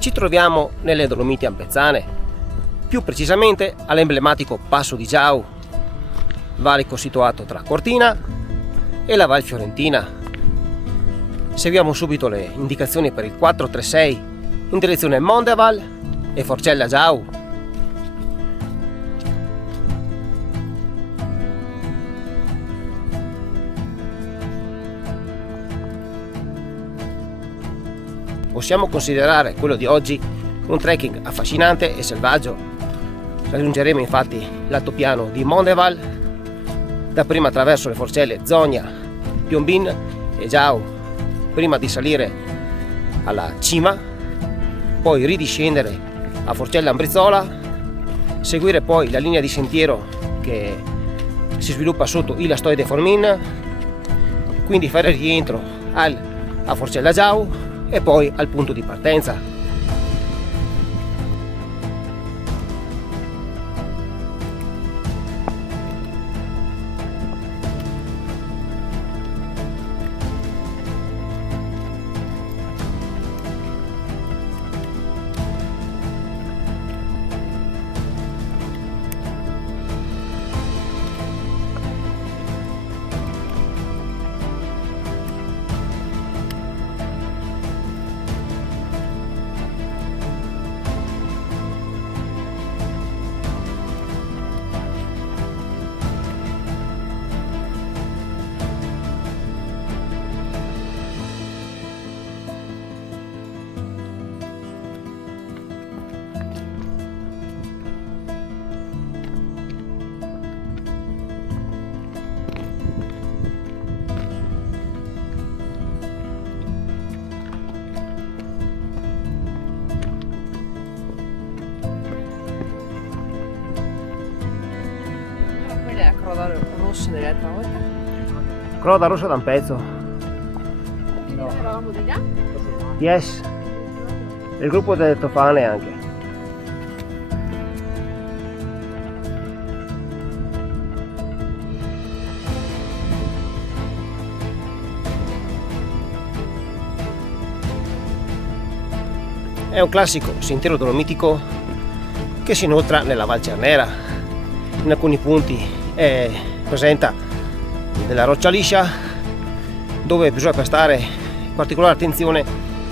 Ci troviamo nelle Dolomiti Ampezzane, più precisamente all'emblematico Passo di Giau, valico situato tra Cortina e la Val Fiorentina. Seguiamo subito le indicazioni per il 436 in direzione Mondeval e Forcella Giau. Possiamo considerare quello di oggi un trekking affascinante e selvaggio. Raggiungeremo infatti l'altopiano di Mondeval, dapprima attraverso le forcelle Zogna, Piombin e Giau, prima di salire alla cima, poi ridiscendere a Forcella Ambrizzola, seguire poi la linea di sentiero che si sviluppa sotto il Lastoe de Formin, quindi fare rientro a Forcella Giau e poi al punto di partenza. Croda rossa dell'altra volta? Croda rossa da un pezzo. No. Eravamo di là? Yes. Il gruppo delle Tofane anche. È un classico sentiero dolomitico che si inoltra nella Val Cernera. In alcuni punti presenta della roccia liscia dove bisogna prestare particolare attenzione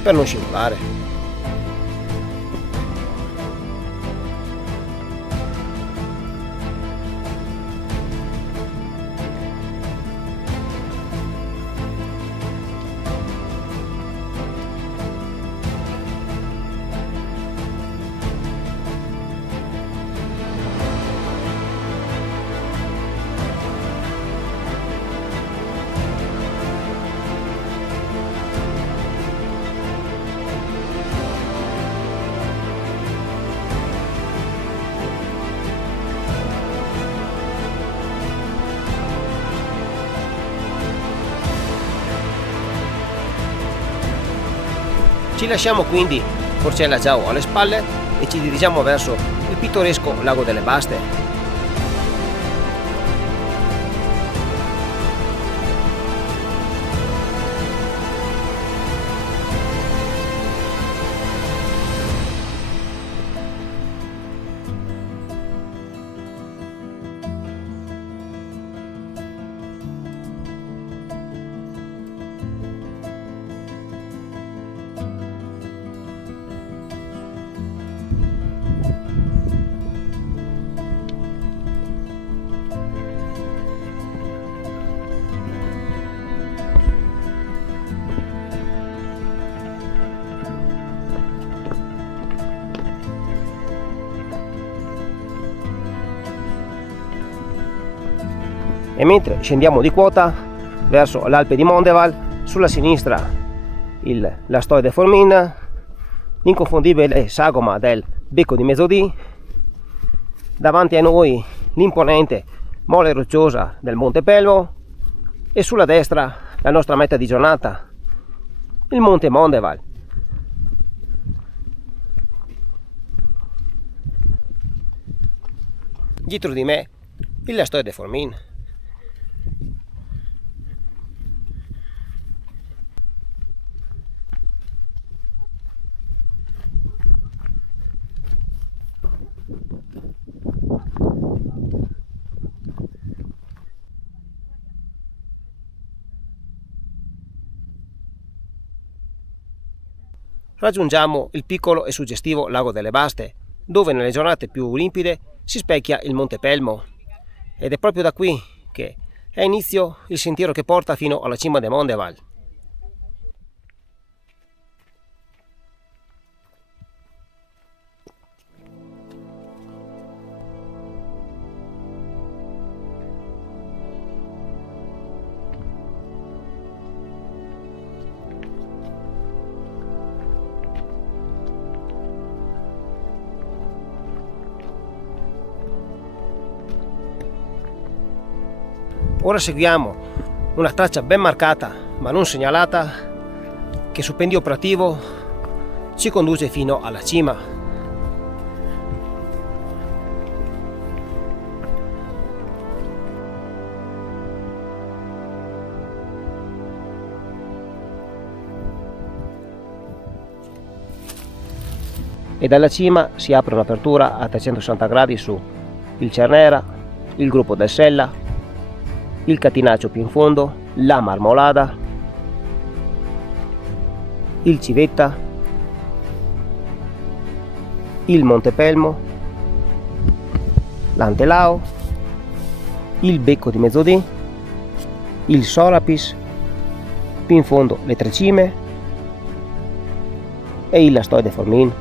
per non scivolare. Ci lasciamo quindi Forcella Giau alle spalle e ci dirigiamo verso il pittoresco Lago delle Baste. E mentre scendiamo di quota verso l'Alpe di Mondeval, sulla sinistra il Lastoe de Formin, l'inconfondibile sagoma del Becco di Mezzodì, davanti a noi l'imponente mole rocciosa del Monte Pelmo e sulla destra la nostra meta di giornata, il Monte Mondeval. Dietro di me il Lastoe de Formin. Raggiungiamo il piccolo e suggestivo Lago delle Baste, dove nelle giornate più limpide si specchia il Monte Pelmo. Ed è proprio da qui che ha inizio il sentiero che porta fino alla cima del Mondeval. Ora seguiamo una traccia ben marcata ma non segnalata che su pendio operativo ci conduce fino alla cima. E dalla cima si apre un'apertura a 360 gradi su il Cernera, il gruppo del Sella, il Catinaccio più in fondo, la Marmolada, il Civetta, il Monte Pelmo, l'Antelao, il Becco di Mezzodì, il Sorapis, più in fondo le Tre Cime e il Lastoe de Formin.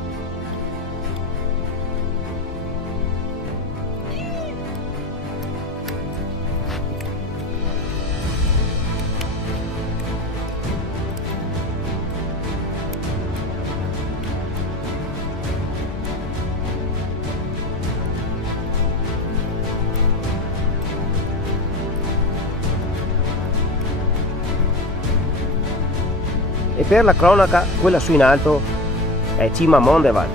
E per la cronaca, quella su in alto è Cima Mondeval.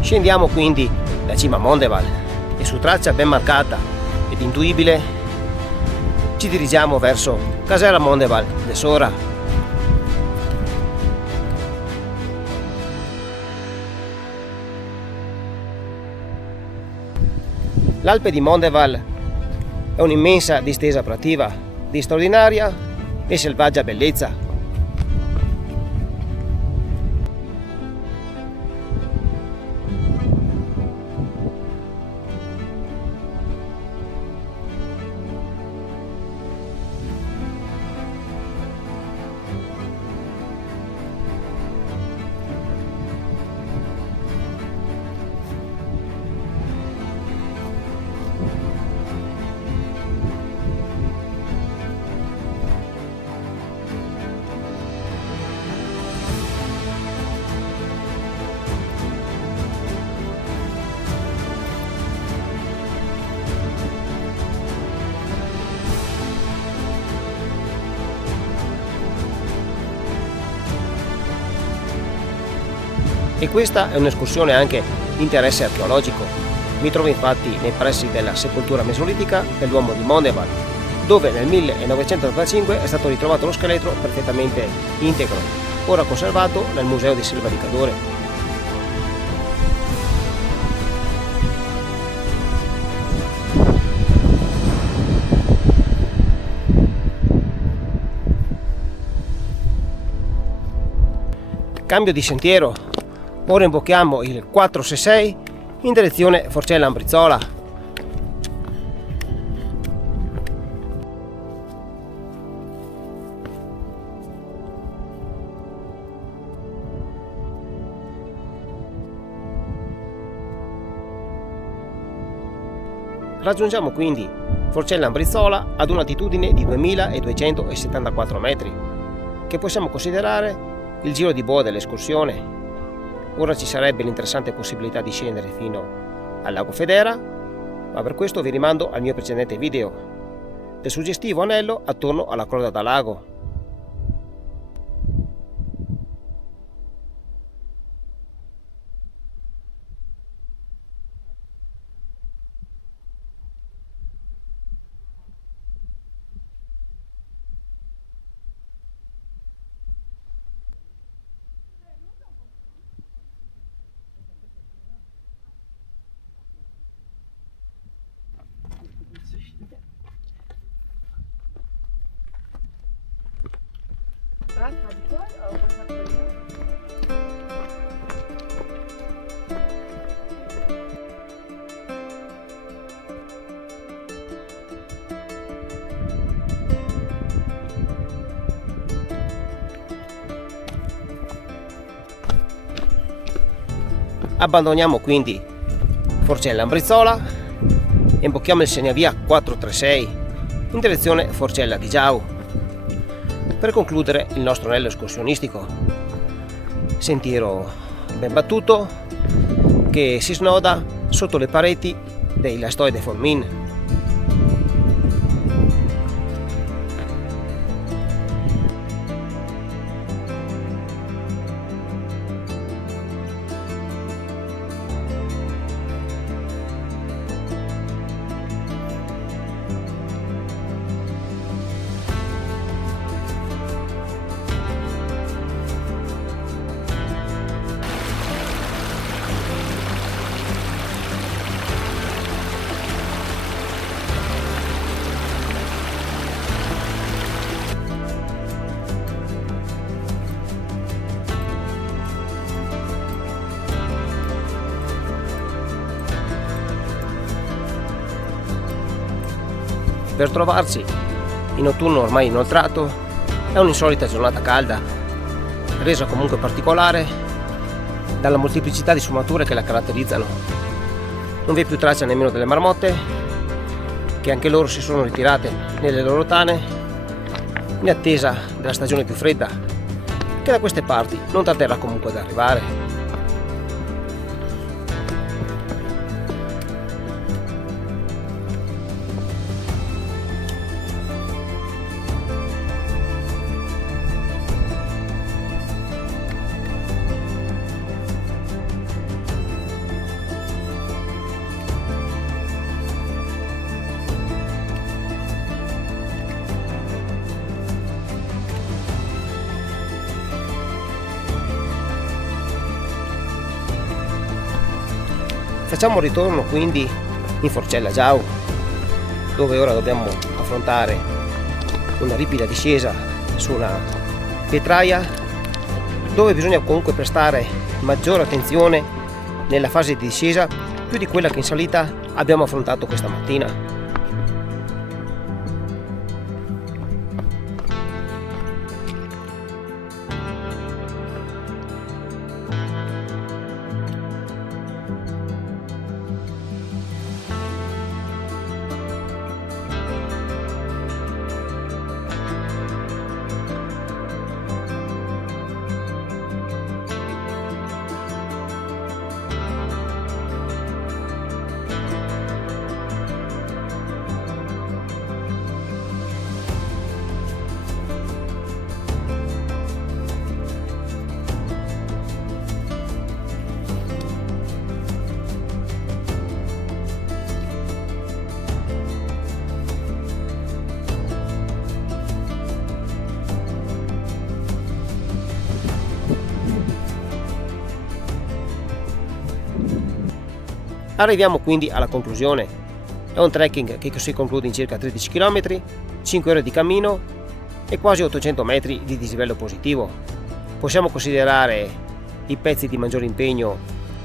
Scendiamo quindi da Cima Mondeval e su traccia ben marcata ed intuibile ci dirigiamo verso Caserra Mondeval de Sora. L'Alpe di Mondeval è un'immensa distesa prativa di straordinaria e selvaggia bellezza. E questa è un'escursione anche di interesse archeologico. Mi trovo infatti nei pressi della sepoltura mesolitica dell'uomo di Mondeval, dove nel 1985 è stato ritrovato lo scheletro perfettamente integro, ora conservato nel Museo di Selva di Cadore. Cambio di sentiero. Ora imbocchiamo il 466 in direzione Forcella Ambrizzola. Raggiungiamo quindi Forcella Ambrizzola ad un'altitudine di 2274 metri, che possiamo considerare il giro di boa dell'escursione. Ora ci sarebbe l'interessante possibilità di scendere fino al lago Federa ma per questo vi rimando al mio precedente video del suggestivo anello attorno alla Croda da Lago. Abbandoniamo quindi Forcella Ambrizzola e imbocchiamo il segnavia 436 in direzione Forcella di Giau per concludere il nostro anello escursionistico. Sentiero ben battuto che si snoda sotto le pareti dei Lastoi de Formin. Per trovarsi in autunno ormai inoltrato è un'insolita giornata calda, resa comunque particolare dalla molteplicità di sfumature che la caratterizzano. Non vi è più traccia nemmeno delle marmotte, che anche loro si sono ritirate nelle loro tane in attesa della stagione più fredda, che da queste parti non tarderà comunque ad arrivare. Facciamo un ritorno quindi in Forcella Giau, dove ora dobbiamo affrontare una ripida discesa su una pietraia, dove bisogna comunque prestare maggiore attenzione nella fase di discesa più di quella che in salita abbiamo affrontato questa mattina. Arriviamo quindi alla conclusione. È un trekking che si conclude in circa 13 km, 5 ore di cammino e quasi 800 metri di dislivello positivo. Possiamo considerare i pezzi di maggiore impegno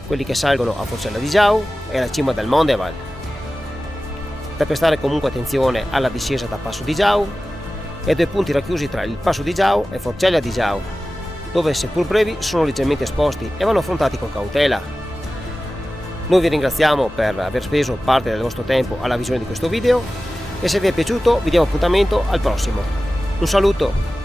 quelli che salgono a Forcella di Giau e alla cima del Mondeval, da prestare comunque attenzione alla discesa da Passo di Giau e due punti racchiusi tra il Passo di Giau e Forcella di Giau, dove seppur brevi sono leggermente esposti e vanno affrontati con cautela. Noi vi ringraziamo per aver speso parte del vostro tempo alla visione di questo video e se vi è piaciuto vi diamo appuntamento al prossimo. Un saluto!